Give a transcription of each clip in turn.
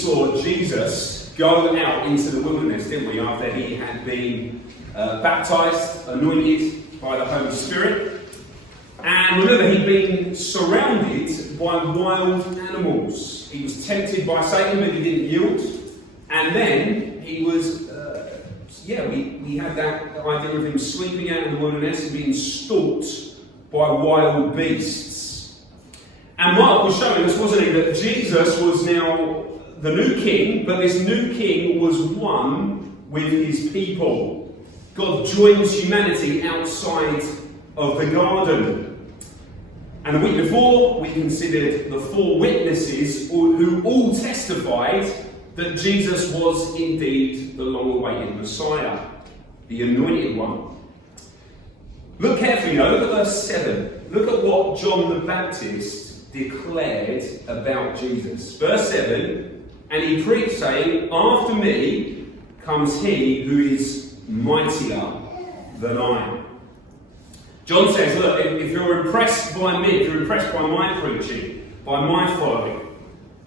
saw Jesus go out into the wilderness, didn't we, after he had been baptized, anointed by the Holy Spirit. And remember, he'd been surrounded by wild animals. He was tempted by Satan, but he didn't yield. And then he was, we had that idea of him sleeping out in the wilderness and being stalked by wild beasts. And Mark was showing us, wasn't he, that Jesus was now the new king, but this new king was one with his people. God joins humanity outside of the garden. And the week before, we considered the four witnesses who all testified that Jesus was indeed the long-awaited Messiah, the anointed one. Look carefully now, look at verse 7. Look at what John the Baptist declared about Jesus. Verse 7, and he preached, saying, after me comes he who is mightier than I. John says, look, if you're impressed by me, if you're impressed by my preaching, by my following,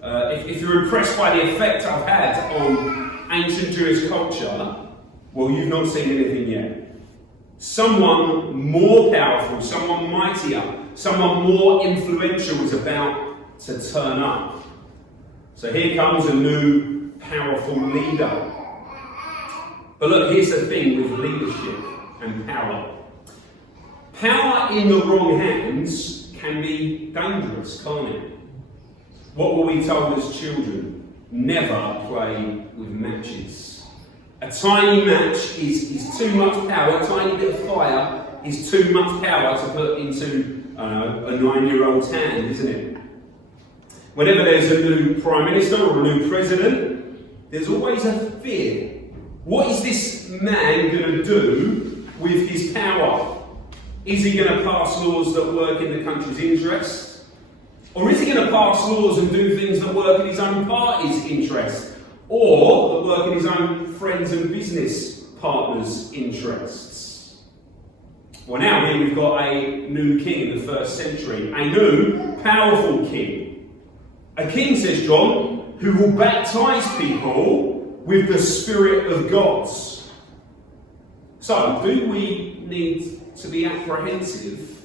if you're impressed by the effect I've had on ancient Jewish culture, well, you've not seen anything yet. Someone more powerful, someone mightier, someone more influential is about to turn up. So here comes a new powerful leader. But look, here's the thing with leadership and power. Power in the wrong hands can be dangerous, can't it? What were we told as children? Never play with matches. A tiny match is too much power, a tiny bit of fire is too much power to put into, a 9-year-old's hand, isn't it? Whenever there's a new Prime Minister or a new President, there's always a fear. What is this man going to do with his power? Is he going to pass laws that work in the country's interests? Or is he going to pass laws and do things that work in his own party's interests? Or that work in his own friends and business partners' interests? Well, now here we've got a new king in the first century. A new, powerful king. A king, says John, who will baptize people with the Spirit of God. So, do we need to be apprehensive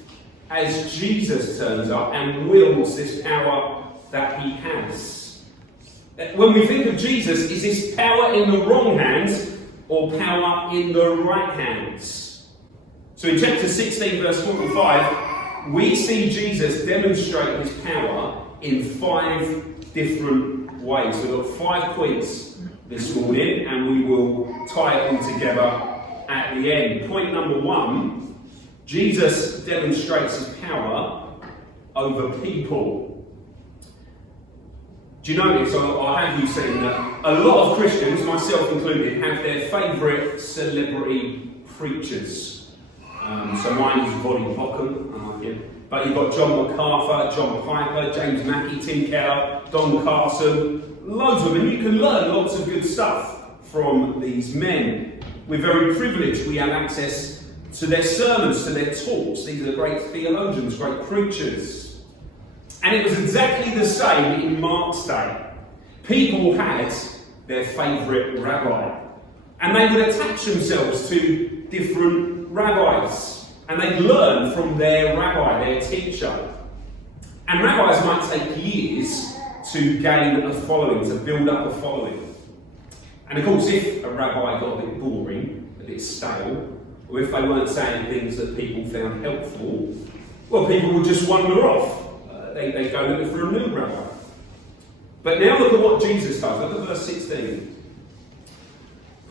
as Jesus turns up and wields this power that he has? When we think of Jesus, is this power in the wrong hands or power in the right hands? So in chapter 16, verse 45, we see Jesus demonstrate his power in 5 different ways. We've got 5 points this morning, and we will tie it all together at the end. Point number 1, Jesus demonstrates his power over people. Do you notice, or have you seen that a lot of Christians, myself included, have their favourite celebrity preachers? So mine is Voddie Baucham, but you've got John MacArthur, John Piper, James Mackey, Tim Keller, Don Carson, loads of them. You can learn lots of good stuff from these men. We're very privileged. We have access to their sermons, to their talks. These are great theologians, great preachers. And it was exactly the same in Mark's day. People had their favourite rabbi, and they would attach themselves to different rabbis, and they'd learn from their rabbi, their teacher. And rabbis might take years to gain a following, to build up a following. And of course, if a rabbi got a bit boring, a bit stale, or if they weren't saying things that people found helpful, well, people would just wander off. They'd go looking for a new rabbi. But now look at what Jesus does. Look at verse 16.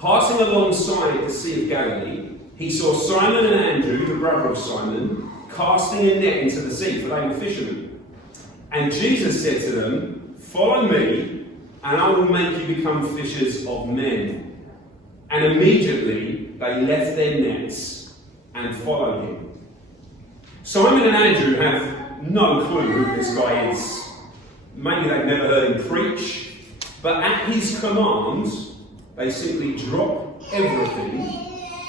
Passing alongside the Sea of Galilee, he saw Simon and Andrew, the brother of Simon, casting a net into the sea, for they were fishermen. And Jesus said to them, follow me, and I will make you become fishers of men. And immediately they left their nets and followed him. Simon and Andrew have no clue who this guy is. Maybe they've never heard him preach, but at his command, they simply drop everything,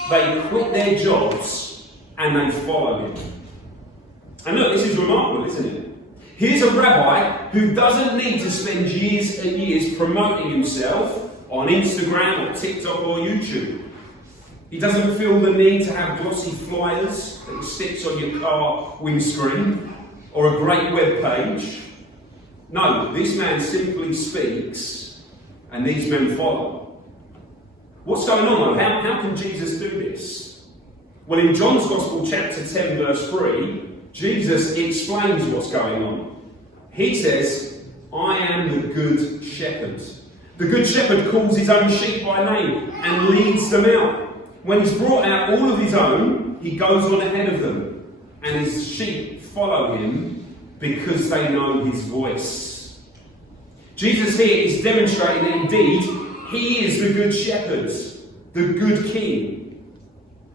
they quit their jobs, and they follow him. And look, this is remarkable, isn't it? Here's a rabbi who doesn't need to spend years and years promoting himself on Instagram or TikTok or YouTube. He doesn't feel the need to have glossy flyers that he sticks on your car windscreen or a great web page. No, this man simply speaks and these men follow. What's going on though? How can Jesus do this? Well, in John's Gospel chapter 10 verse 3, Jesus explains what's going on. He says, I am the good shepherd. The good shepherd calls his own sheep by name and leads them out. When he's brought out all of his own, he goes on ahead of them. And his sheep follow him because they know his voice. Jesus here is demonstrating that indeed he is the good shepherd, the good king.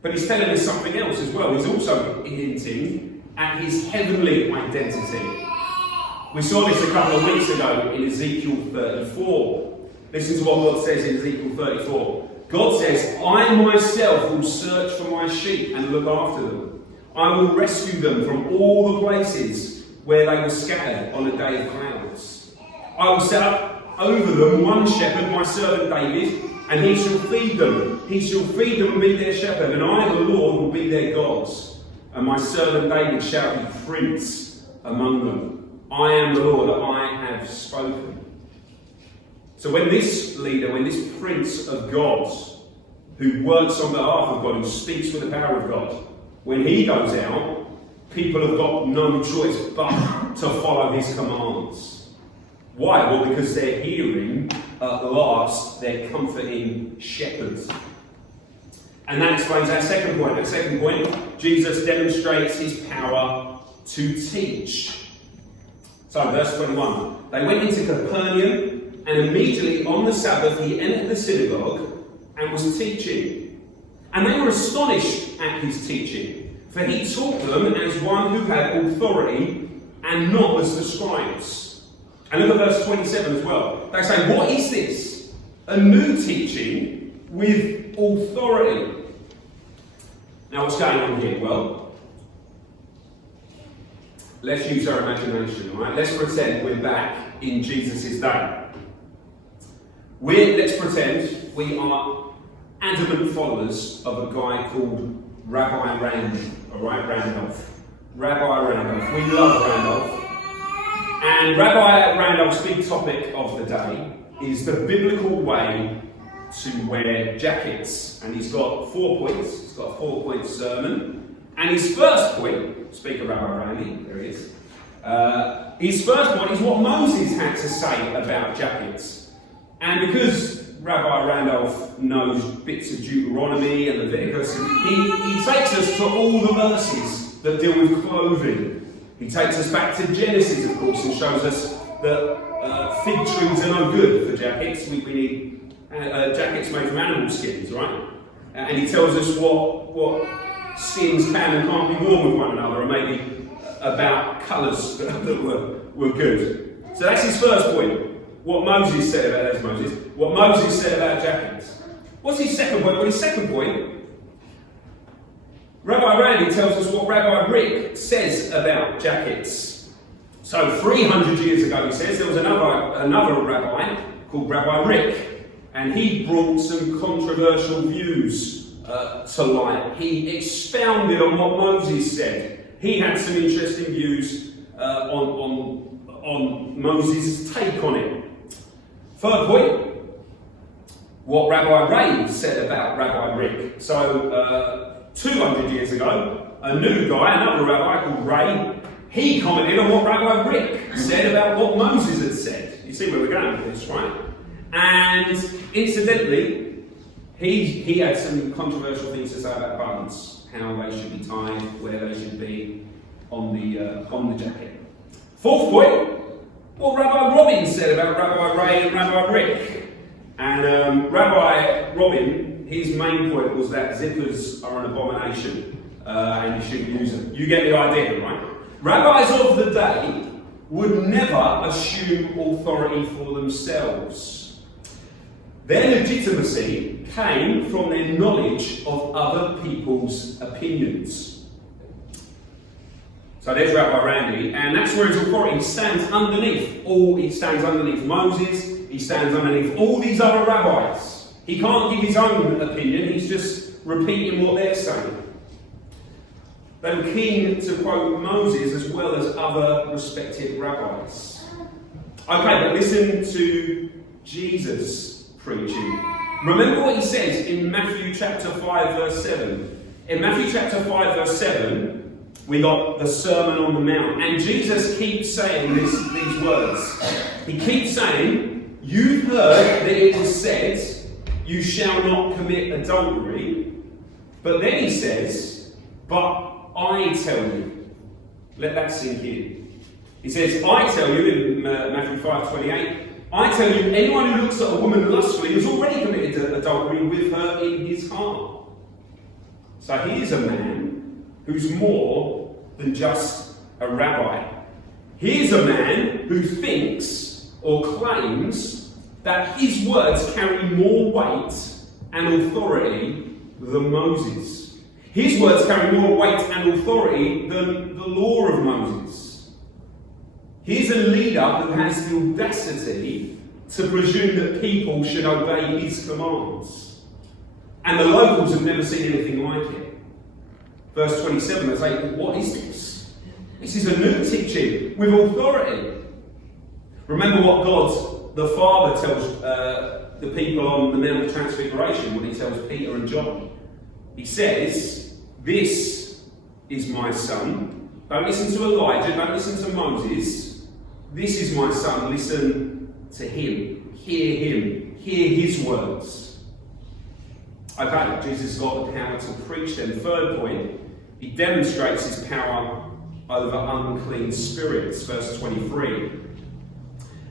But he's telling us something else as well. He's also hinting at his heavenly identity. We saw this a couple of weeks ago in Ezekiel 34. Listen to what God says in Ezekiel 34. God says, I myself will search for my sheep and look after them. I will rescue them from all the places where they were scattered on a day of clouds. I will set up over them one shepherd, my servant David, and he shall feed them. He shall feed them and be their shepherd, and I, the Lord, will be their God. And my servant David shall be prince among them. I am the Lord, I have spoken. So when this leader, when this prince of God, who works on behalf of God, who speaks with the power of God, when he goes out, people have got no choice but to follow his commands. Why? Well, because they're hearing, at last, their comforting shepherd. And that explains our second point. Our second point, Jesus demonstrates his power to teach. So, verse 21. They went into Capernaum, and immediately on the Sabbath he entered the synagogue and was teaching. And they were astonished at his teaching, for he taught them as one who had authority and not as the scribes. And look at verse 27 as well. They say, what is this? A new teaching with authority. Now what's going on here? Well, let's use our imagination, all right? Let's pretend we're back in Jesus' day. Let's pretend we are adamant followers of a guy called Rabbi Randolph. Rabbi Randolph. We love Randolph. And Rabbi Randolph's big topic of the day is the biblical way to wear jackets. And he's got 4 points. He's got a 4-point sermon. And his first point, speak of Rabbi Randy, there he is. His first point is what Moses had to say about jackets. And because Rabbi Randolph knows bits of Deuteronomy and Leviticus, he takes us to all the verses that deal with clothing. He takes us back to Genesis, of course, and shows us that fig trees are no good for jackets. We need jackets made from animal skins, right? And he tells us what skins can and can't be worn with one another, and maybe about colours that were good. So that's his first point. What Moses said about jackets. What's his second point? Well, his second point, Rabbi Randy tells us what Rabbi Rick says about jackets. So 300 years ago, he says, there was another rabbi called Rabbi Rick, and he brought some controversial views to light. He expounded on what Moses said. He had some interesting views on Moses' take on it. Third point, what Rabbi Ray said about Rabbi Rick. So 200 years ago, a new guy, another rabbi called Ray, he commented on what Rabbi Rick said about what Moses had said. You see where we're going with this, right? And incidentally, he had some controversial things to say about buttons, how they should be tied, where they should be on the jacket. Fourth point, what Rabbi Robin said about Rabbi Ray and Rabbi Rick. And Rabbi Robin, his main point was that zippers are an abomination and you shouldn't use them. You get the idea, right? Rabbis of the day would never assume authority for themselves. Their legitimacy came from their knowledge of other people's opinions. So there's Rabbi Randy, and that's where his authority stands underneath. He stands underneath Moses, he stands underneath all these other rabbis. He can't give his own opinion, he's just repeating what they're saying. They were keen to quote Moses as well as other respected rabbis. Okay, but listen to Jesus preaching. Remember what he says in Matthew chapter 5 verse 7. In Matthew chapter 5 verse 7, we got the Sermon on the Mount. And Jesus keeps saying these words. He keeps saying, you've heard that it was said, you shall not commit adultery. But then he says, but I tell you. Let that sink in. He says, I tell you, in Matthew 5:28, I tell you, anyone who looks at a woman lustfully has already committed adultery with her in his heart. So he is a man who's more than just a rabbi. He is a man who thinks or claims that his words carry more weight and authority than Moses. His words carry more weight and authority than the law of Moses. He's a leader who has the audacity to presume that people should obey his commands. And the locals have never seen anything like it. Verse 27, they say, what is this? This is a new teaching with authority. Remember what God, the Father, tells the people on the Mount of Transfiguration when he tells Peter and John. He says, this is my son. Don't listen to Elijah, don't listen to Moses. This is my son, listen to him, hear his words. Okay, Jesus has got the power to preach. Then third point, he demonstrates his power over unclean spirits. Verse 23.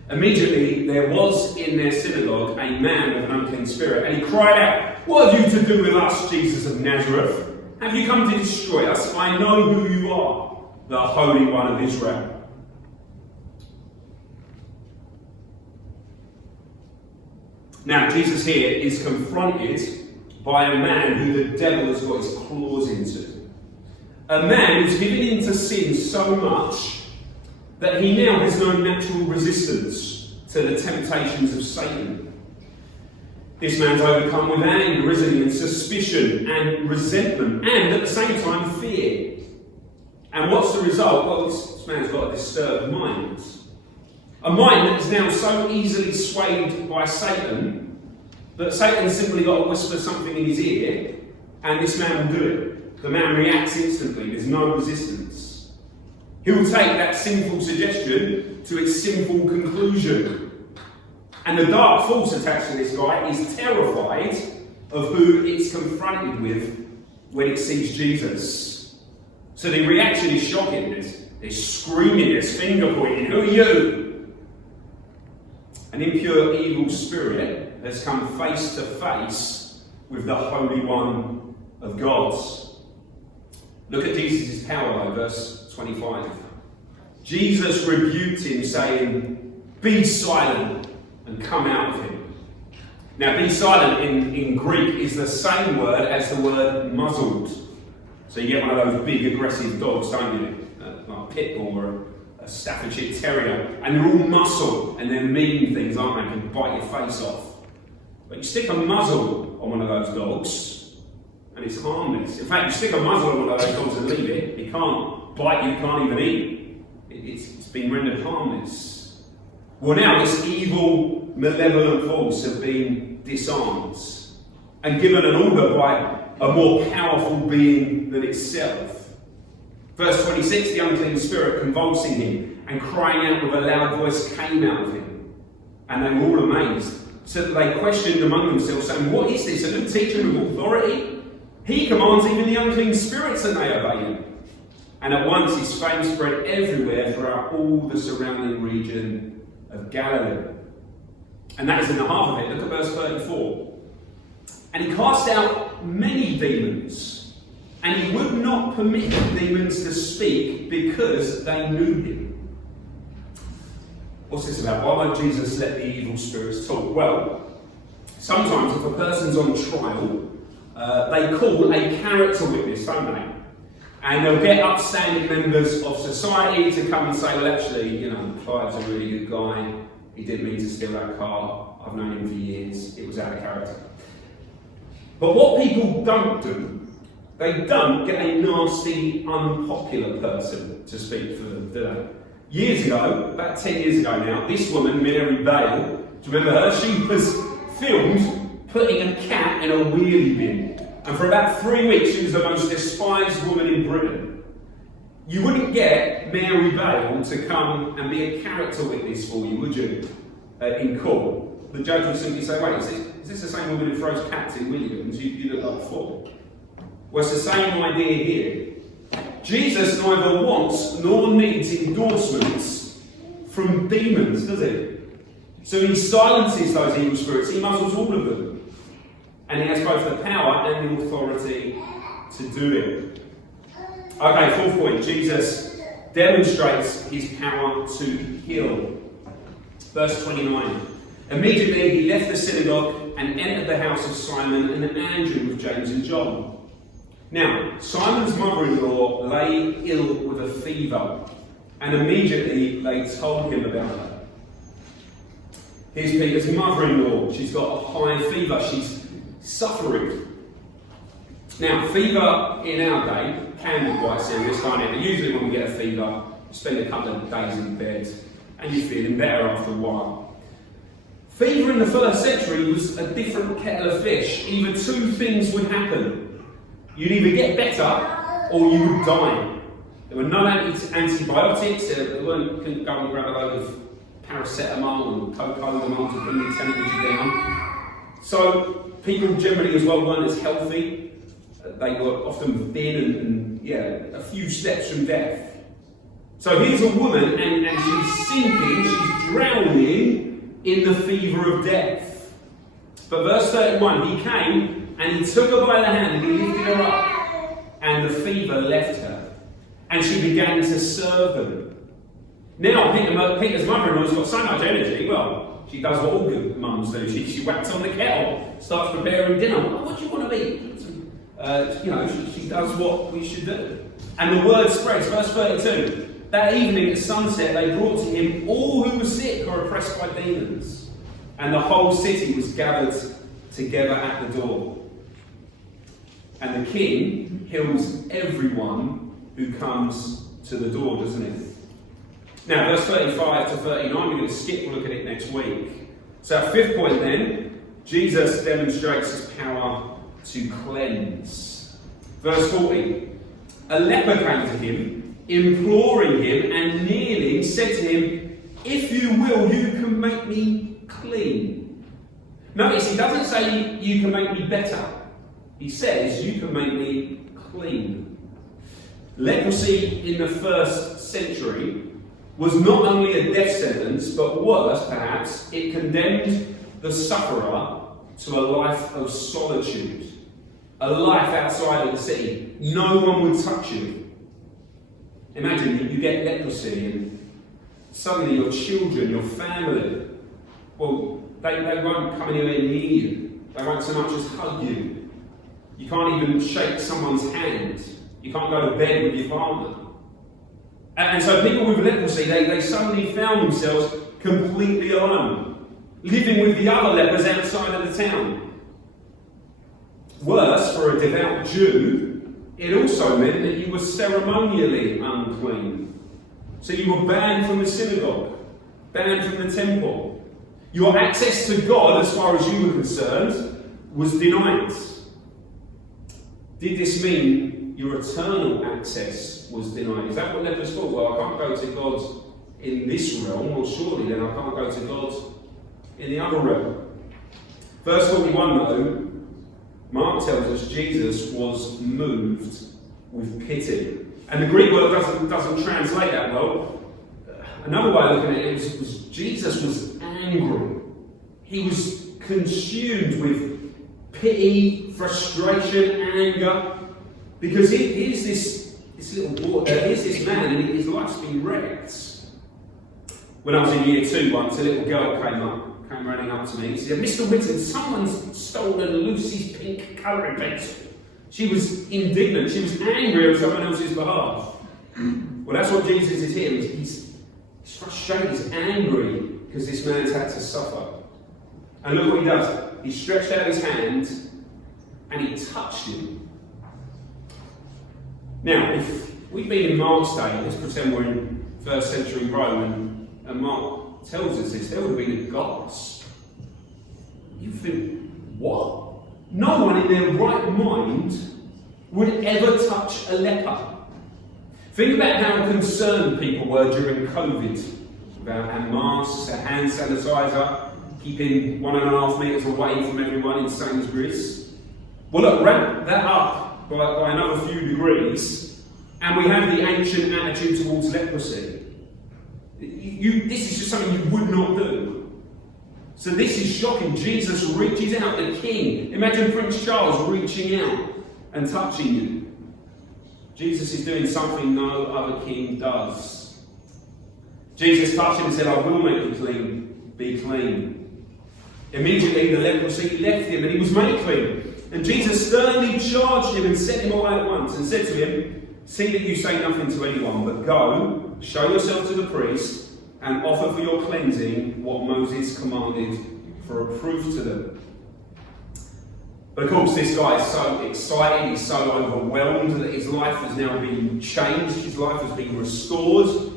Immediately there was in their synagogue a man with an unclean spirit, and he cried out, what have you to do with us, Jesus of Nazareth? Have you come to destroy us? I know who you are, the Holy One of Israel. Now, Jesus here is confronted by a man who the devil has got his claws into. A man who's given into sin so much that he now has no natural resistance to the temptations of Satan. This man's overcome with anger, isn't he, and suspicion and resentment, and at the same time fear. And what's the result? Well, this man's got a disturbed mind. A mind that is now so easily swayed by Satan that Satan's simply got to whisper something in his ear and this man will do it. The man reacts instantly, there's no resistance. He will take that sinful suggestion to its sinful conclusion. And the dark force attached to this guy is terrified of who it's confronted with when it sees Jesus. So the reaction is shocking. There's screaming, there's finger pointing. Who are you? An impure evil spirit has come face to face with the Holy One of God. Look at Jesus' power though, verse 25. Jesus rebuked him, saying, be silent and come out of him. Now, be silent in Greek is the same word as the word muzzled. So you get one of those big aggressive dogs, don't you? Like a pit bull or a Staffordshire Terrier. And they're all muscle and they're mean things, aren't they? Can bite your face off. But you stick a muzzle on one of those dogs and it's harmless. In fact, you stick a muzzle on one of those dogs and leave it, it can't bite you, it can't even eat. It's been rendered harmless. Well, now this evil, malevolent force have been disarmed and given an order by a more powerful being than itself. Verse 26, the unclean spirit convulsing him and crying out with a loud voice came out of him. And they were all amazed. So that they questioned among themselves, saying, what is this? A new teacher with authority? He commands even the unclean spirits and they obey him. And at once his fame spread everywhere throughout all the surrounding region of Galilee. And that is in the half of it. Look at verse 34. And he cast out many demons, and he would not permit the demons to speak because they knew him. What's this about? Why won't Jesus let the evil spirits talk? Well, sometimes if a person's on trial, they call a character witness, don't they? And they'll get upstanding members of society to come and say, well, actually, Clive's a really good guy. He didn't mean to steal that car. I've known him for years. It was out of character. But what people don't do, they don't get a nasty, unpopular person to speak for them, do they? Years ago, about 10 years ago now, this woman, Mary Bale, do you remember her? She was filmed putting a cat in a wheelie bin. And for about 3 weeks, she was the most despised woman in Britain. You wouldn't get Mary Bale to come and be a character witness for you, would you, in court? The judge would simply say, wait, is this the same woman who throws cats in wheelie bins you look like before? Well, it's the same idea here. Jesus neither wants nor needs endorsements from demons, does he? So he silences those evil spirits, he muzzles all of them. And he has both the power and the authority to do it. Okay, fourth point. Jesus demonstrates his power to heal. Verse 29. Immediately he left the synagogue and entered the house of Simon and Andrew with James and John. Now, Simon's mother-in-law lay ill with a fever, and immediately they told him about her. Here's Peter's mother-in-law. She's got a high fever. She's suffering. Now, fever in our day can be quite serious, can't it? And usually when we get a fever, you spend a couple of days in bed and you're feeling better after a while. Fever in the first century was a different kettle of fish. Either two things would happen. You'd either get better or you would die. There were no antibiotics. You couldn't go and grab a load of paracetamol and cocodamol to bring the temperature down. So people generally as well weren't as healthy. They were often thin and a few steps from death. So here's a woman and she's sinking, she's drowning in the fever of death. But verse 31, he came and he took her by the hand and he lifted her up and the fever left her and she began to serve them. Now Peter's mother-in-law's got so much energy, well, she does what all good mums do. She whacks on the kettle, starts preparing dinner. What do you want to eat? She does what we should do. And the word spreads. Verse 32. That evening at sunset, they brought to him all who were sick or oppressed by demons. And the whole city was gathered together at the door. And the king heals everyone who comes to the door, doesn't he? Now, verse 35 to 39, we're going to skip, we'll look at it next week. So our fifth point then, Jesus demonstrates his power to cleanse. Verse 40, a leper came to him, imploring him and kneeling, said to him, if you will, you can make me clean. Notice, he doesn't say you can make me better. He says you can make me clean. Leprosy in the first century was not only a death sentence, but worse, perhaps, it condemned the sufferer to a life of solitude, a life outside of the city. No one would touch you. Imagine you get leprosy and suddenly your children, your family, well, they won't come anywhere near you. They won't so much as hug you. You can't even shake someone's hand. You can't go to bed with your partner. And so people with leprosy, they suddenly found themselves completely alone, living with the other lepers outside of the town. Worse, for a devout Jew, it also meant that you were ceremonially unclean. So you were banned from the synagogue, banned from the temple. Your access to God, as far as you were concerned, was denied. Did this mean your eternal access was denied? Is that what lepers thought? Well, I can't go to God in this realm, well surely then I can't go to God in the other realm. Verse 41 though, Mark tells us Jesus was moved with pity. And the Greek word doesn't translate that well. Another way of looking at it was Jesus was angry. He was consumed with pity, frustration, anger. Because here's this little boy, here's this man, and his life's been wrecked. When I was in year 2 once, a little girl came running up to me and said, Mr. Whitton, someone's stolen Lucy's pink colouring pencil. She was indignant. She was angry on someone else's behalf. Well, that's what Jesus is here. He's frustrated. He's angry because this man's had to suffer. And look what he does. He stretched out his hand and he touched him. Now, if we've been in Mark's day, let's pretend we're in first century Rome, and Mark tells us this, there would have been a gasp. You think, what? No one in their right mind would ever touch a leper. Think about how concerned people were during COVID about our masks, our hand sanitizer, keeping 1.5 metres away from everyone in Sainsbury's. Well, look, ramp that up by another few degrees, and we have the ancient attitude towards leprosy. This is just something you would not do. So this is shocking. Jesus reaches out, the king. Imagine Prince Charles reaching out and touching you. Jesus is doing something no other king does. Jesus touched him and said, I will make you clean. Be clean. Immediately the leprosy left him and he was made clean. And Jesus sternly charged him and set him away at once and said to him, see that you say nothing to anyone, but go, show yourself to the priest, and offer for your cleansing what Moses commanded for a proof to them. But of course, this guy is so excited, he's so overwhelmed that his life has now been changed, his life has been restored.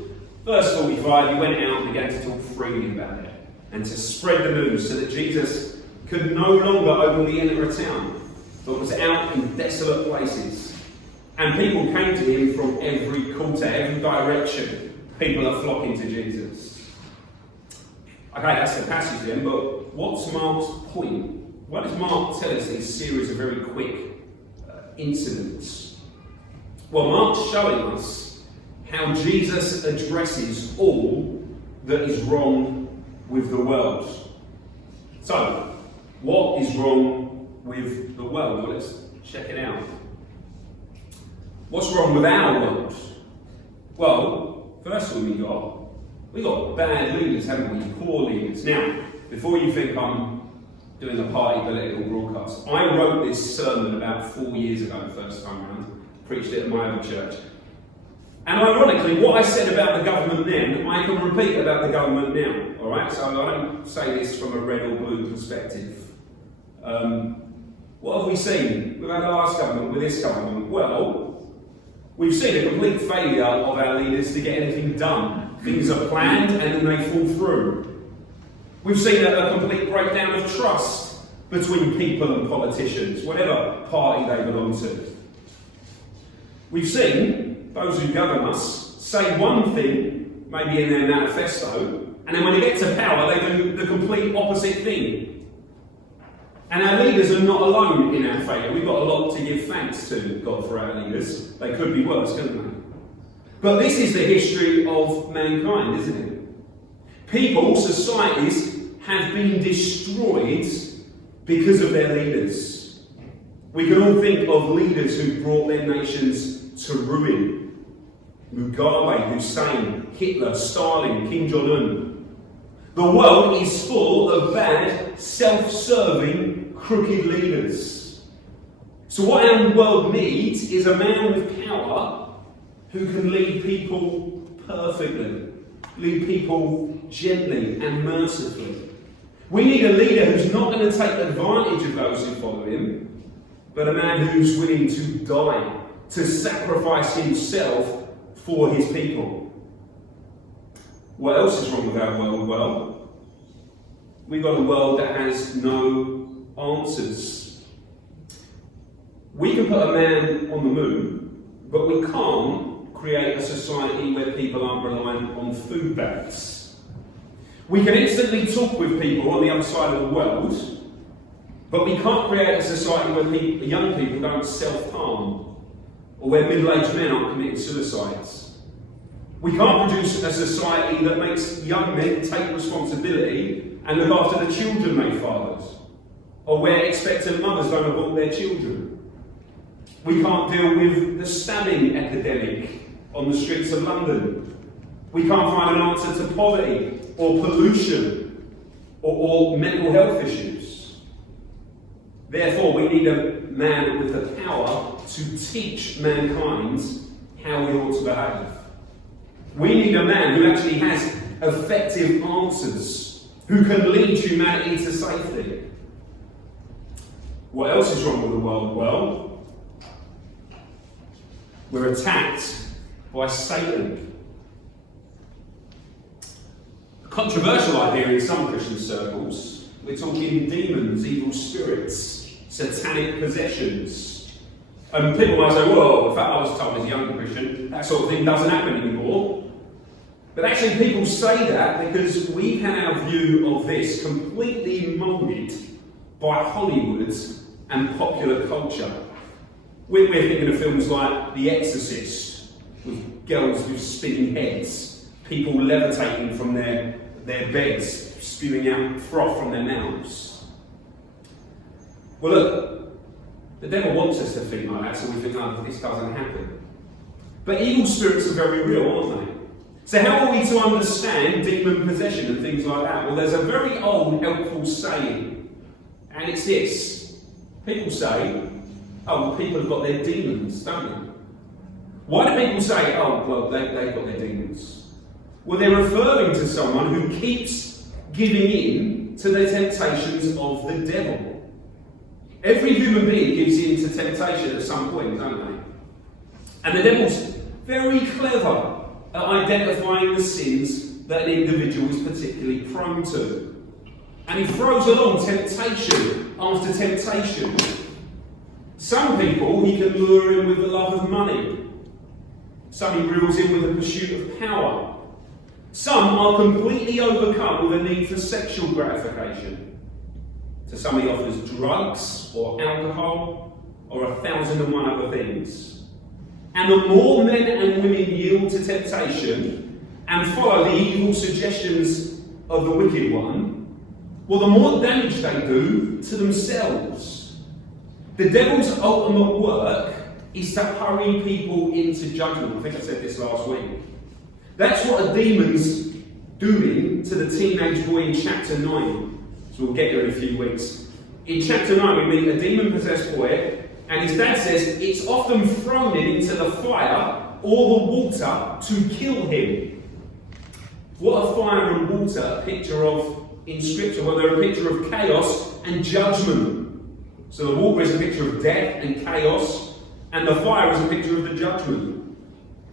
Verse 45, he went out and began to talk freely about it, and to spread the news so that Jesus could no longer openly enter a town, but was out in desolate places. And people came to him from every quarter, every direction. People are flocking to Jesus. Okay, that's the passage then, but what's Mark's point? Why does Mark tell us these series of very quick incidents? Well, Mark's showing us how Jesus addresses all that is wrong with the world. So, what is wrong with the world? Well, let's check it out. What's wrong with our world? Well, first of all, we got bad leaders, haven't we? Poor leaders. Now, before you think I'm doing a party political broadcast, I wrote this sermon about 4 years ago, the first time around, preached it at my other church. And ironically, what I said about the government then, I can repeat about the government now. All right, so I don't say this from a red or blue perspective. What have we seen with our last government, with this government? Well, we've seen a complete failure of our leaders to get anything done. Things are planned and then they fall through. We've seen a complete breakdown of trust between people and politicians, whatever party they belong to. We've seen those who govern us say one thing, maybe in their manifesto, and then when they get to power, they do the complete opposite thing. And our leaders are not alone in our failure. We've got a lot to give thanks to God for our leaders. They could be worse, couldn't they? But this is the history of mankind, isn't it? People, societies, have been destroyed because of their leaders. We can all think of leaders who brought their nations to ruin. Mugabe, Hussein, Hitler, Stalin, Kim Jong-un. The world is full of bad, self-serving, crooked leaders. So what our world needs is a man with power who can lead people perfectly, lead people gently and mercifully. We need a leader who's not going to take advantage of those who follow him, but a man who's willing to die, to sacrifice himself for his people. What else is wrong with our world? Well, we've got a world that has no answers. We can put a man on the moon, but we can't create a society where people aren't reliant on food banks. We can instantly talk with people on the other side of the world, but we can't create a society where young people don't self-harm, or where middle-aged men aren't committing suicides. We can't produce a society that makes young men take responsibility and look after the children they fathered, or where expectant mothers don't abort their children. We can't deal with the stabbing epidemic on the streets of London. We can't find an answer to poverty or pollution or mental health issues. Therefore, we need a man with the power to teach mankind how we ought to behave. We need a man who actually has effective answers, who can lead humanity to safety. What else is wrong with the world? Well, we're attacked by Satan. A controversial idea in some Christian circles. We're talking demons, evil spirits, satanic possessions. And people might say, well, in fact, I was told as a young Christian, that sort of thing doesn't happen anymore. But actually people say that because we've had our view of this completely moulded by Hollywood and popular culture. We're thinking of films like The Exorcist, with girls with spinning heads, people levitating from their beds, spewing out froth from their mouths. Well, look, the devil wants us to think like that, so we think, oh, this doesn't happen. But evil spirits are very real, aren't they? So how are we to understand demon possession and things like that? Well, there's a very old, helpful saying, and it's this. People say, oh, well, people have got their demons, don't they? Why do people say, oh, well, they've got their demons? Well, they're referring to someone who keeps giving in to the temptations of the devil. Every human being gives in to temptation at some point, don't they? And the devil's very clever at identifying the sins that an individual is particularly prone to. And he throws along temptation after temptation. Some people he can lure in with the love of money. Some he reels in with the pursuit of power. Some are completely overcome with a need for sexual gratification. To some he offers drugs or alcohol or 1,001 other things. And the more men and women yield to temptation and follow the evil suggestions of the wicked one, well, the more damage they do to themselves. The devil's ultimate work is to hurry people into judgment. I think I said this last week. That's what a demon's doing to the teenage boy in chapter 9. So we'll get there in a few weeks. In chapter 9, we meet a demon-possessed boy, and his dad says it's often thrown into the fire or the water to kill him. What are fire and water a picture of in Scripture? Well, they're a picture of chaos and judgment. So the water is a picture of death and chaos, and the fire is a picture of the judgment.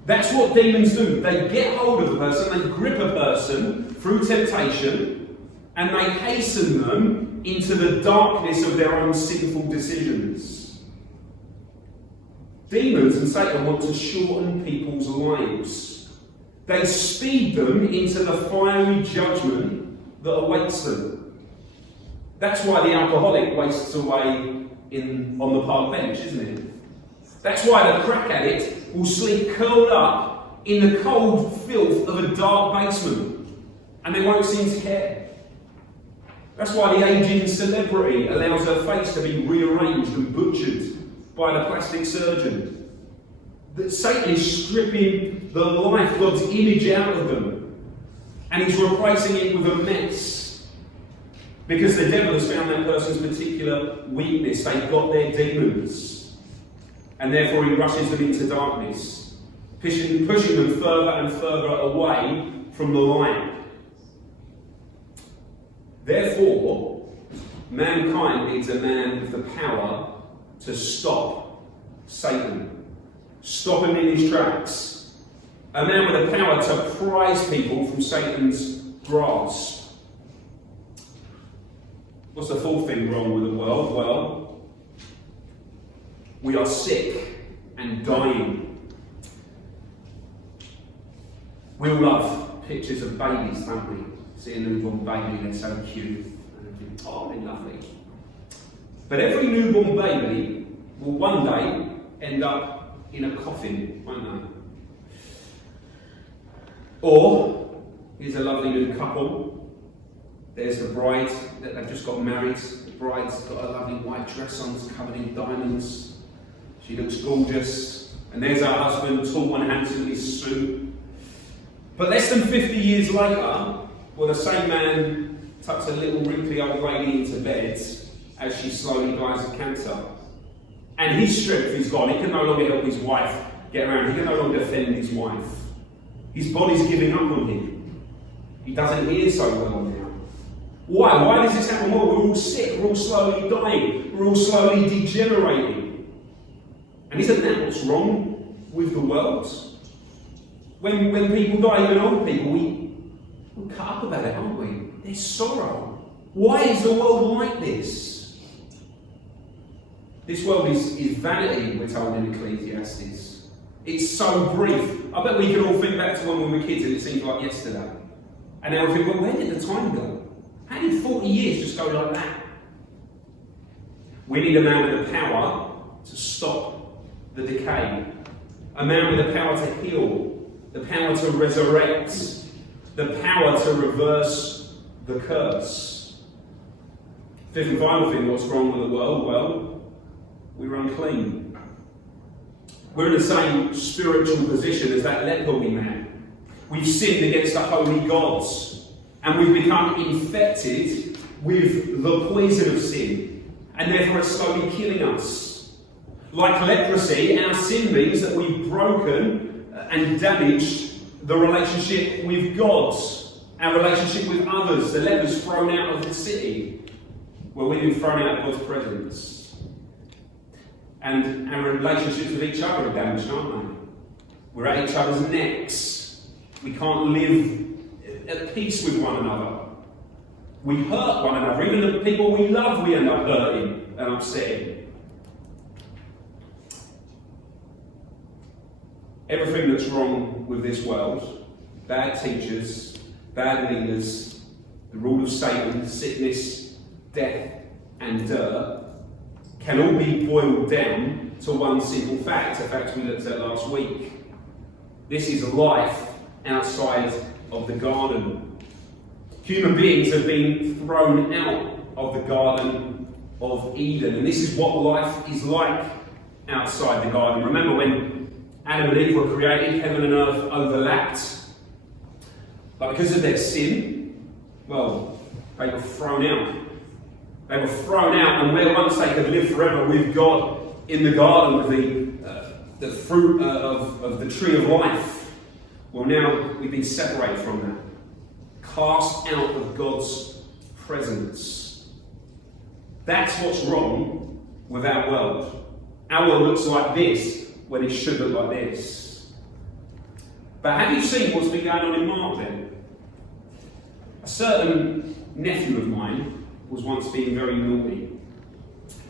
That's what demons do. They get hold of a person, they grip a person through temptation, and they hasten them into the darkness of their own sinful decisions. Demons and Satan want to shorten people's lives. They speed them into the fiery judgment that awaits them. That's why the alcoholic wastes away on the park bench, isn't it? That's why the crack addict will sleep curled up in the cold filth of a dark basement, and they won't seem to care. That's why the aging celebrity allows her face to be rearranged and butchered by the plastic surgeon. That Satan is stripping the life, God's image out of them, and he's replacing it with a mess. Because the devil has found that person's particular weakness. They've got their demons, and therefore he rushes them into darkness, pushing them further and further away from the light. Therefore, mankind needs a man with the power to stop Satan, stop him in his tracks. A man with the power to prise people from Satan's grasp. What's the fourth thing wrong with the world? Well, we are sick and dying. We all love pictures of babies, don't we? Seeing a newborn baby, they're so cute. And oh, they're lovely. But every newborn baby will one day end up in a coffin, won't they? Or, here's a lovely new couple. There's the bride that they've just got married. The bride's got a lovely white dress on, it's covered in diamonds. She looks gorgeous. And there's her husband, tall and handsome in his suit. But less than 50 years later, well, the same man tucks a little wrinkly old lady into bed as she slowly dies of cancer. And his strength is gone. He can no longer help his wife get around. He can no longer defend his wife. His body's giving up on him. He doesn't hear so well now. Why? Why does this happen? Well, we're all sick. We're all slowly dying. We're all slowly degenerating. And isn't that what's wrong with the world? When people die, even old people, we're cut up about it, aren't we? There's sorrow. Why is the world like this? This world is vanity, we're told in Ecclesiastes. It's so brief. I bet we can all think back to when we were kids and it seems like yesterday. And now we think, well, where did the time go? How did 40 years just go like that? We need a man with the power to stop the decay. A man with the power to heal. The power to resurrect. The power to reverse the curse. Fifth and final thing, what's wrong with the world? Well, we're unclean. We're in the same spiritual position as that leper man. We've sinned against the holy gods, and we've become infected with the poison of sin, and therefore it's slowly killing us. Like leprosy, our sin means that we've broken and damaged the relationship with God, our relationship with others. The leper's thrown out of the city, where we've been thrown out of God's presence. And our relationships with each other are damaged, aren't they? We're at each other's necks. We can't live at peace with one another. We hurt one another. Even the people we love, we end up hurting and upsetting. Everything that's wrong with this world, bad teachers, bad leaders, the rule of Satan, sickness, death, and dirt, can all be boiled down to one simple fact, a fact we looked at last week. This is life outside of the garden. Human beings have been thrown out of the Garden of Eden, and this is what life is like outside the garden. Remember when Adam and Eve were created, heaven and earth overlapped, but because of their sin, well, they were thrown out. They were thrown out, and where once they could live forever with God in the garden with the fruit of the tree of life, well, now we've been separated from that, cast out of God's presence. That's what's wrong with our world. Our world looks like this when it should look like this. But have you seen what's been going on in Mark then? A certain nephew of mine was once being very naughty.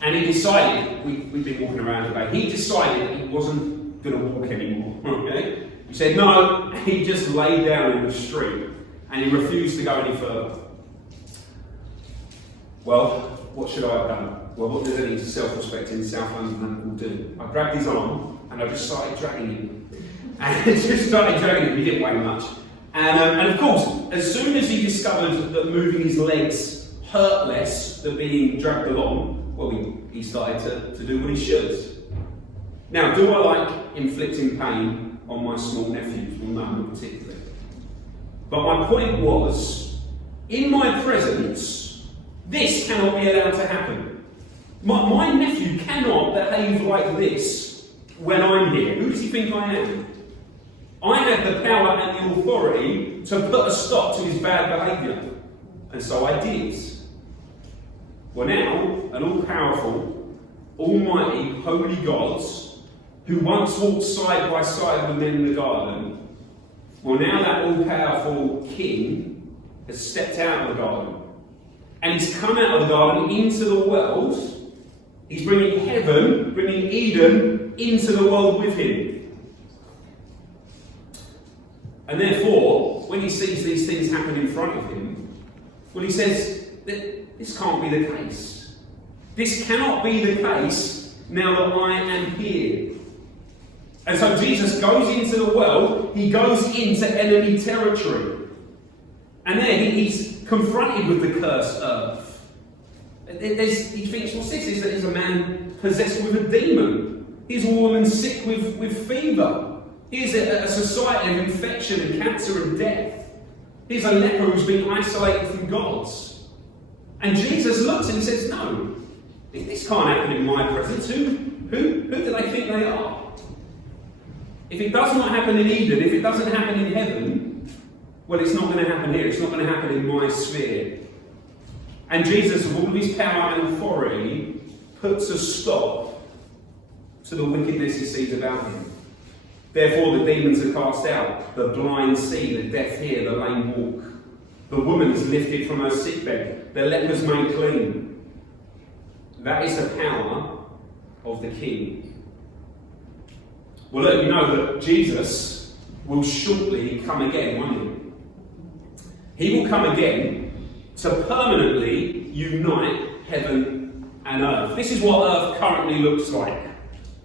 And he decided, we've been walking around today, he decided that he wasn't going to walk anymore. Okay? He said no, he just laid down in the street and he refused to go any further. Well, what should I have done? Well, what does any self-respecting South London will do? I grabbed his arm and I just started dragging him. And just started dragging him, he didn't weigh much. And of course, as soon as he discovered that moving his legs hurt less than being dragged along, well, he started to do what he should. Now, do I like inflicting pain on my small nephews? Well, no, not particularly. But my point was, in my presence, this cannot be allowed to happen. My nephew cannot behave like this when I'm here. Who does he think I am? I have the power and the authority to put a stop to his bad behaviour. And so I did. Well, now, an all-powerful, almighty, holy God, who once walked side by side with men in the garden, well, now that all-powerful king has stepped out of the garden. And he's come out of the garden into the world. He's bringing heaven, bringing Eden into the world with him. And therefore, when he sees these things happen in front of him, well, he says that this can't be the case. This cannot be the case now that I am here. And so Jesus goes into the world, he goes into enemy territory. And there he's confronted with the cursed earth. He thinks, what's this? There's a man possessed with a demon. Here's a woman sick with fever. Here's a society of infection and cancer and death. Here's a leper who's been isolated from God. And Jesus looks and he says, no, this can't happen in my presence. Who do they think they are? If it does not happen in Eden, if it doesn't happen in heaven, well, it's not going to happen here. It's not going to happen in my sphere. And Jesus, with all of his power and authority, puts a stop to the wickedness he sees about him. Therefore, the demons are cast out, the blind see, the deaf hear, the lame walk. The woman is lifted from her sickbed, the lepers made clean. That is the power of the King. Well, look, you know that Jesus will shortly come again, won't he? He will come again to permanently unite heaven and earth. This is what earth currently looks like.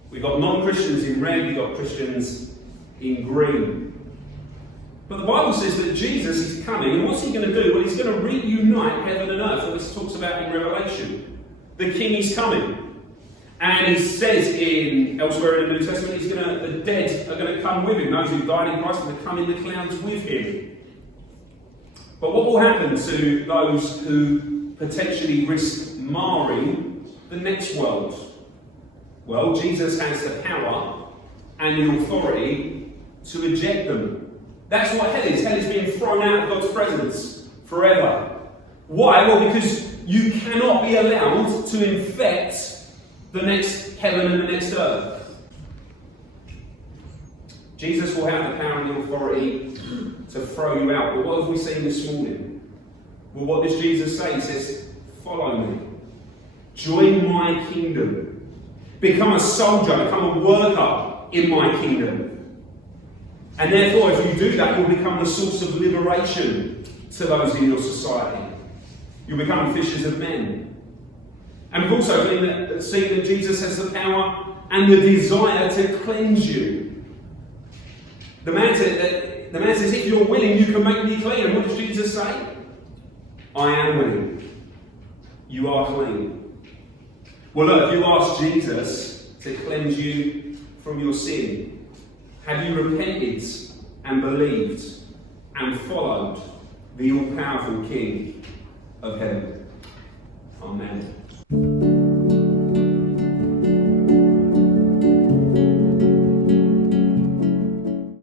We've got non-Christians in red, we've got Christians in green. But the Bible says that Jesus is coming, and what's he going to do? Well, he's going to reunite heaven and earth, as it talks about in Revelation. The King is coming. And he says elsewhere in the New Testament, the dead are going to come with him. Those who died in Christ are going to come in the clouds with him. But what will happen to those who potentially risk marring the next world? Well, Jesus has the power and the authority to eject them. That's what hell is. Hell is being thrown out of God's presence forever. Why? Well, because you cannot be allowed to infect the next heaven and the next earth. Jesus will have the power and the authority to throw you out. But what have we seen this morning? Well, what does Jesus say? He says, follow me. Join my kingdom. Become a soldier, become a worker in my kingdom. And therefore, if you do that, you'll become the source of liberation to those in your society. You'll become fishers of men. And we've also seen that Jesus has the power and the desire to cleanse you. The man says, if you're willing, you can make me clean. And what does Jesus say? I am willing. You are clean. Well, look, if you ask Jesus to cleanse you from your sin, have you repented and believed and followed the all-powerful King of heaven? Amen.